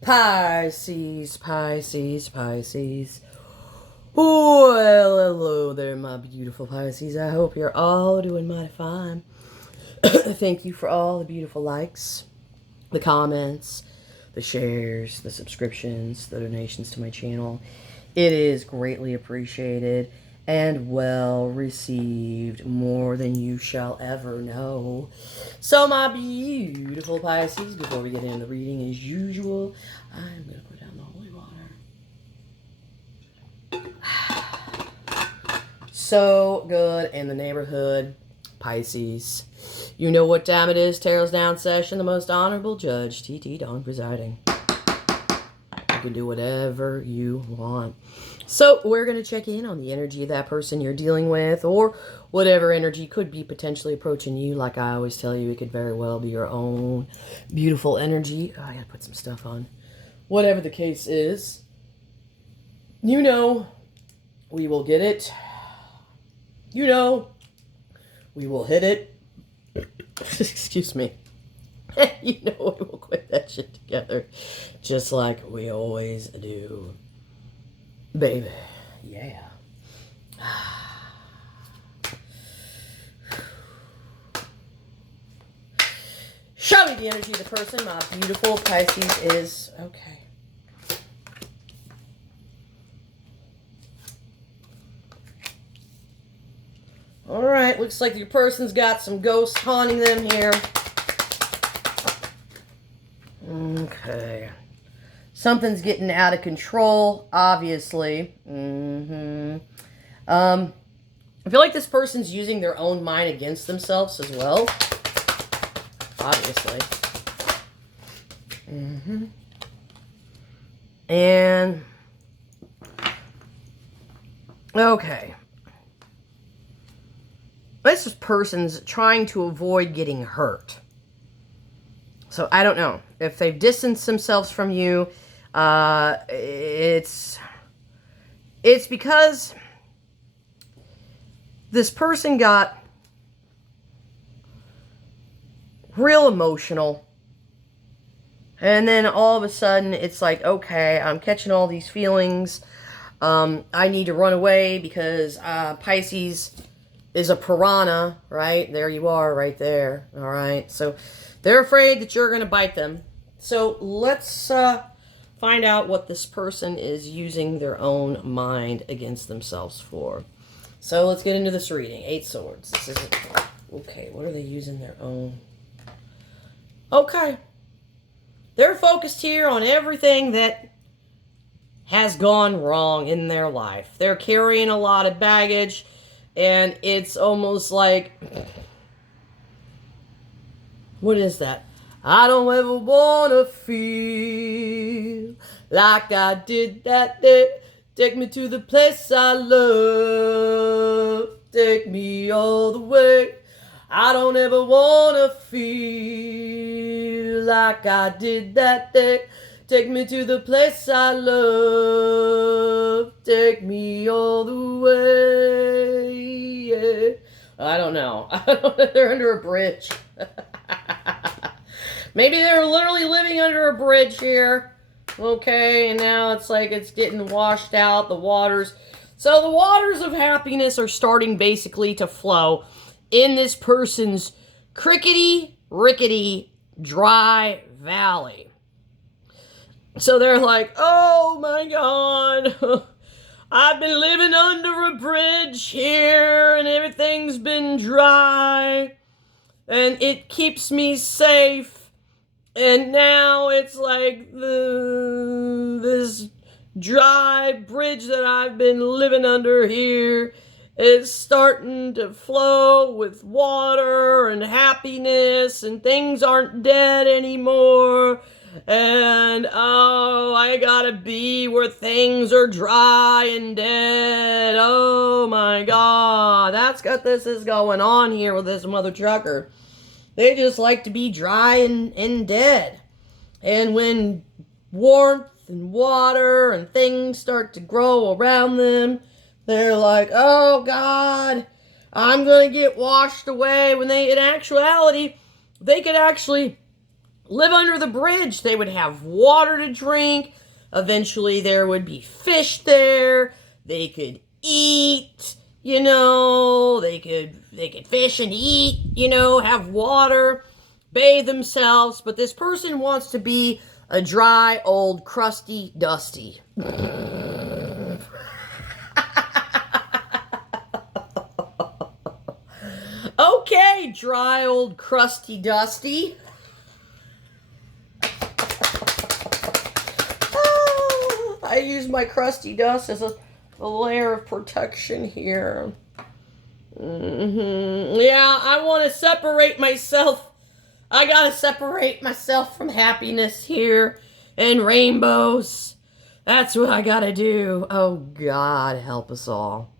Pisces, Pisces, Pisces. Well, hello there, my beautiful Pisces. I hope you're all doing mighty fine. Thank you for all the beautiful likes, the comments, the shares, the subscriptions, the donations to my channel. It is greatly appreciated and well received, more than you shall ever know. So my beautiful Pisces, before we get into the reading as usual, I'm going to put down the holy water. So good in the neighborhood, Pisces. You know what time it is, Tarot's Down Session, the most honorable judge, TT Dawn presiding. You can do whatever you want. So we're going to check in on the energy of that person you're dealing with, or whatever energy could be potentially approaching you. Like I always tell you, it could very well be your own beautiful energy. Oh, I got to put some stuff on. Whatever the case is, you know, we will get it. You know, we will hit it. Excuse me. You know, we will quit that shit together, just like we always do. Baby, yeah. Show me the energy of the person my beautiful Pisces is. Okay. Alright, looks like your person's got some ghosts haunting them here. Okay. Something's getting out of control, obviously. I feel like this person's using their own mind against themselves as well. Obviously. And okay. This person's trying to avoid getting hurt. So I don't know if they've distanced themselves from you. It's because this person got real emotional, and then all of a sudden it's like, okay, I'm catching all these feelings. I need to run away because Pisces is a piranha, right? There you are, right there. All right, so they're afraid that you're going to bite them. So let's find out what this person is using their own mind against themselves for. So let's get into this reading. 8 Swords. This is okay. What are they using their own? Okay. They're focused here on everything that has gone wrong in their life. They're carrying a lot of baggage, and it's almost like, what is that? I don't ever want to feel like I did that day. Take me to the place I love. Take me all the way. I don't ever want to feel like I did that day. Take me to the place I love. Take me all the way. Yeah. I don't know. They're under a bridge. Maybe they're literally living under a bridge here. Okay, and now it's like it's getting washed out, the waters. So the waters of happiness are starting basically to flow in this person's crickety, rickety, dry valley. So they're like, oh my God, I've been living under a bridge here and everything's been dry and it keeps me safe. And now it's like this dry bridge that I've been living under here is starting to flow with water and happiness, and things aren't dead anymore. And oh, I gotta be where things are dry and dead. Oh my God, that's what this is going on here with this mother trucker. They just like to be dry and dead. And when warmth and water and things start to grow around them, they're like, oh God, I'm going to get washed away. When they, in actuality, they could actually live under the bridge. They would have water to drink. Eventually there would be fish there. They could eat, you know, they could fish and eat, you know, have water, bathe themselves. But this person wants to be a dry, old, crusty, dusty. Okay, dry, old, crusty, dusty. I use my crusty dust as a layer of protection here. Yeah, I want to separate myself. I gotta separate myself from happiness here and rainbows. That's what I gotta do. Oh, God, help us all.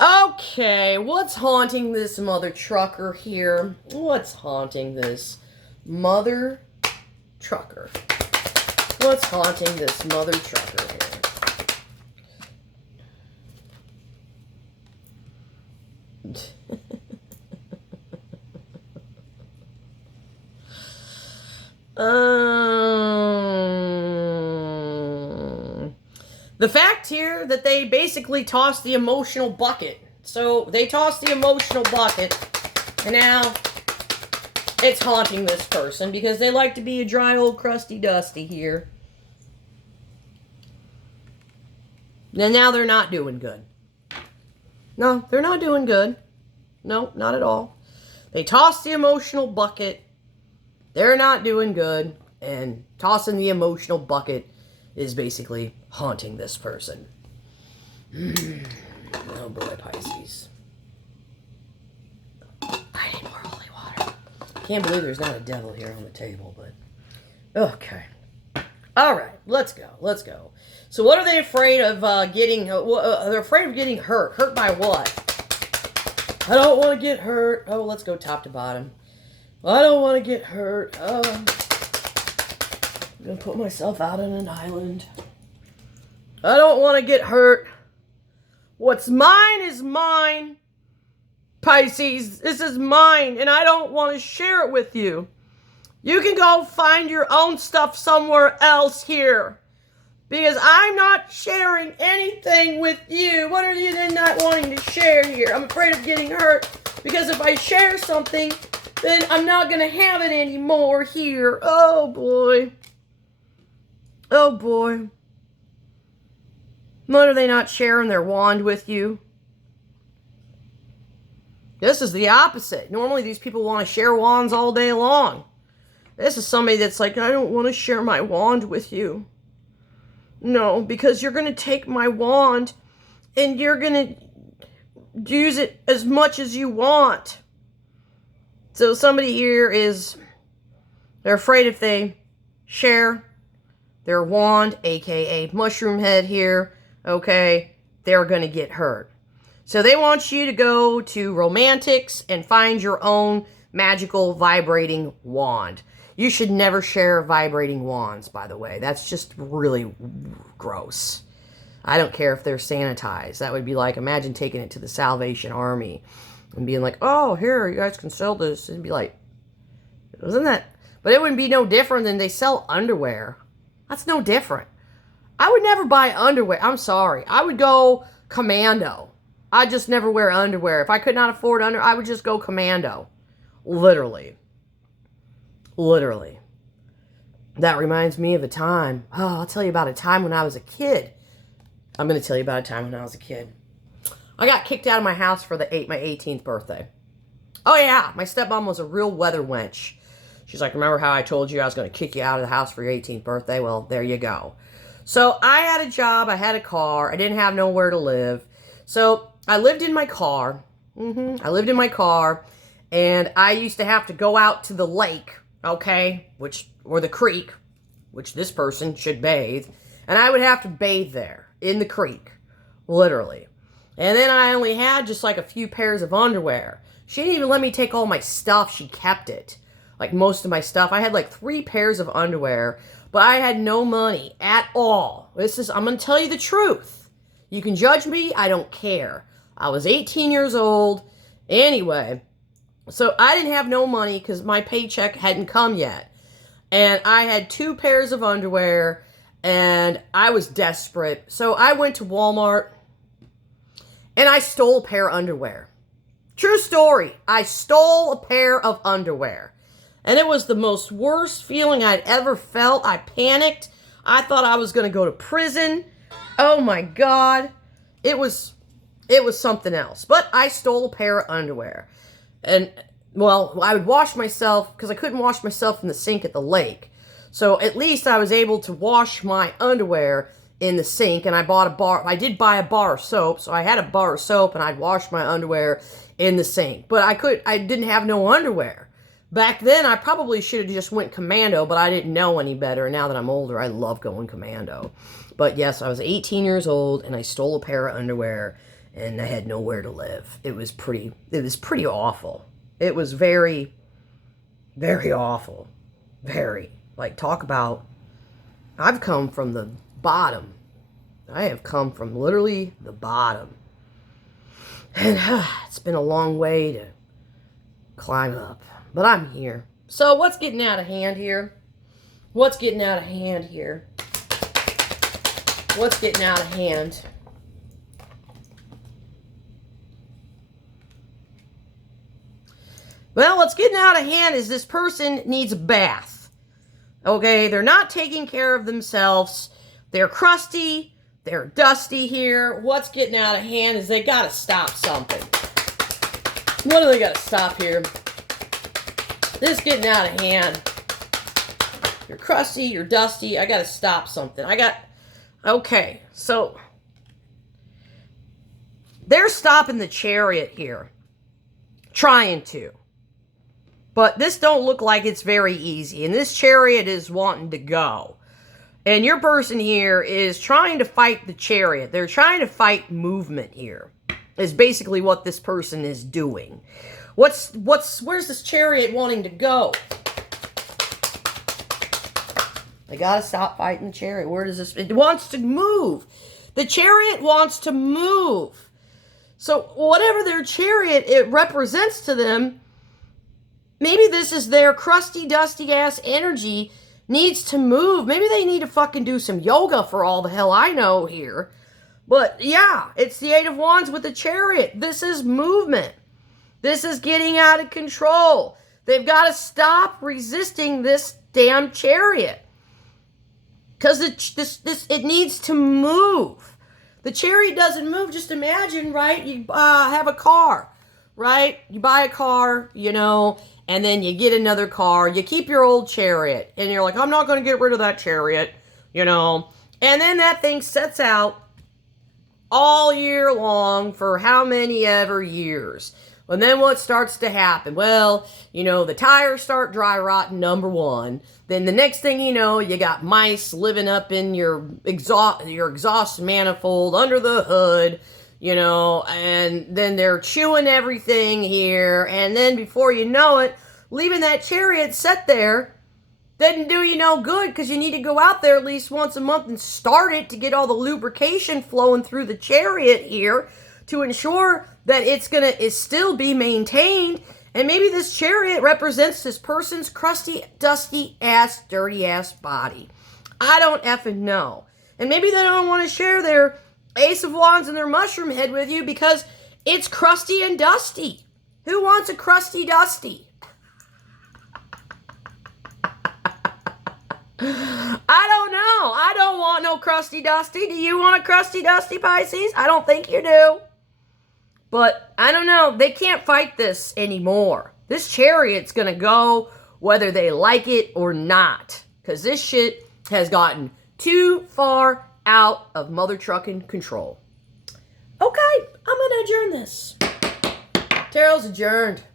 Okay, what's haunting this mother trucker here? What's haunting this mother trucker? What's haunting this mother trucker here? The fact here that they basically tossed the emotional bucket. So they tossed the emotional bucket, and now it's haunting this person because they like to be a dry, old, crusty, dusty here. And now they're not doing good. No, they're not doing good. No, not at all. They tossed the emotional bucket. They're not doing good. And tossing the emotional bucket is basically haunting this person. Oh boy, Pisces. I need more holy water. Can't believe there's not a devil here on the table, but okay. All right, let's go. Let's go. So what are they afraid of getting? They're afraid of getting hurt. Hurt by what? I don't want to get hurt. Oh, let's go top to bottom. I don't want to get hurt. I'm going to put myself out on an island. I don't want to get hurt. What's mine is mine. Pisces, this is mine, and I don't want to share it with you. You can go find your own stuff somewhere else here. Because I'm not sharing anything with you. What are you then not wanting to share here? I'm afraid of getting hurt. Because if I share something, then I'm not going to have it anymore here. Oh, boy. Oh, boy. What are they not sharing their wand with you? This is the opposite. Normally, these people want to share wands all day long. This is somebody that's like, I don't want to share my wand with you. No, because you're going to take my wand and you're going to use it as much as you want. So somebody here they're afraid if they share their wand, aka mushroom head here, okay, they're going to get hurt. So they want you to go to romantics and find your own magical vibrating wand. You should never share vibrating wands, by the way. That's just really gross. I don't care if they're sanitized. That would be like, imagine taking it to the Salvation Army and being like, oh, here, you guys can sell this. And be like, isn't that? But it wouldn't be no different than they sell underwear. That's no different. I would never buy underwear. I'm sorry. I would go commando. I just never wear underwear. If I could not afford underwear, I would just go commando. Literally. Literally. That reminds me of a time. Oh, I'll tell you about a time when I was a kid. I'm going to tell you about a time when I was a kid. I got kicked out of my house for my 18th birthday. Oh, yeah. My stepmom was a real weather wench. She's like, remember how I told you I was going to kick you out of the house for your 18th birthday? Well, there you go. So I had a job. I had a car. I didn't have nowhere to live. So I lived in my car. I lived in my car. And I used to have to go out to the lake. Okay, or the creek, which this person should bathe, and I would have to bathe there, in the creek, literally. And then I only had just like a few pairs of underwear. She didn't even let me take all my stuff, she kept it. Like most of my stuff, I had like 3 pairs of underwear, but I had no money at all. I'm going to tell you the truth. You can judge me, I don't care. I was 18 years old, anyway. So I didn't have no money because my paycheck hadn't come yet. And I had 2 pairs of underwear and I was desperate. So I went to Walmart and I stole a pair of underwear. True story. I stole a pair of underwear. And it was the most worst feeling I'd ever felt. I panicked. I thought I was going to go to prison. Oh my God. It was something else. But I stole a pair of underwear. And, well, I would wash myself because I couldn't wash myself in the sink at the lake. So at least I was able to wash my underwear in the sink. And I did buy a bar of soap. So I had a bar of soap and I'd wash my underwear in the sink. But I didn't have no underwear. Back then, I probably should have just went commando, but I didn't know any better. And now that I'm older, I love going commando. But yes, I was 18 years old, and I stole a pair of underwear, and I had nowhere to live. It was pretty awful. It was very, very awful. Very. Like, talk about, I've come from the bottom. I have come from literally the bottom. And it's been a long way to climb up. But I'm here. So what's getting out of hand here? What's getting out of hand here? What's getting out of hand? Well, what's getting out of hand is this person needs a bath. Okay, they're not taking care of themselves. They're crusty. They're dusty here. What's getting out of hand is they got to stop something. What do they got to stop here? This is getting out of hand. You're crusty, you're dusty. I got to stop something. Okay, so they're stopping the Chariot here. Trying to. But this don't look like it's very easy. And this Chariot is wanting to go. And your person here is trying to fight the Chariot. They're trying to fight movement here. Is basically what this person is doing. Where's this Chariot wanting to go? They gotta stop fighting the Chariot. Where does this, it wants to move. The Chariot wants to move. So whatever their Chariot, it represents to them, maybe this is their crusty, dusty ass energy needs to move. Maybe they need to fucking do some yoga for all the hell I know here. But yeah, it's the 8 of Wands with the Chariot. This is movement. This is getting out of control. They've got to stop resisting this damn Chariot. Because it needs to move. The Chariot doesn't move. Just imagine, right? You have a car, right? You buy a car, you know, and then you get another car. You keep your old Chariot. And you're like, I'm not going to get rid of that Chariot, you know. And then that thing sets out all year long for how many ever years. And then what starts to happen? Well, you know, the tires start dry rotting, number one. Then the next thing you know, you got mice living up in your exhaust manifold under the hood, you know, and then they're chewing everything here. And then before you know it, leaving that Chariot set there doesn't do you no good because you need to go out there at least once a month and start it to get all the lubrication flowing through the Chariot here to ensure that it's going to still be maintained. And maybe this Chariot represents this person's crusty, dusty ass, dirty ass body. I don't effing know. And maybe they don't want to share their Ace of Wands and their mushroom head with you because it's crusty and dusty. Who wants a crusty dusty? I don't know. I don't want no crusty dusty. Do you want a crusty dusty, Pisces? I don't think you do. But I don't know. They can't fight this anymore. This Chariot's going to go whether they like it or not. Because this shit has gotten too far out of mother trucking control. Okay, I'm going to adjourn this. Tarot's adjourned.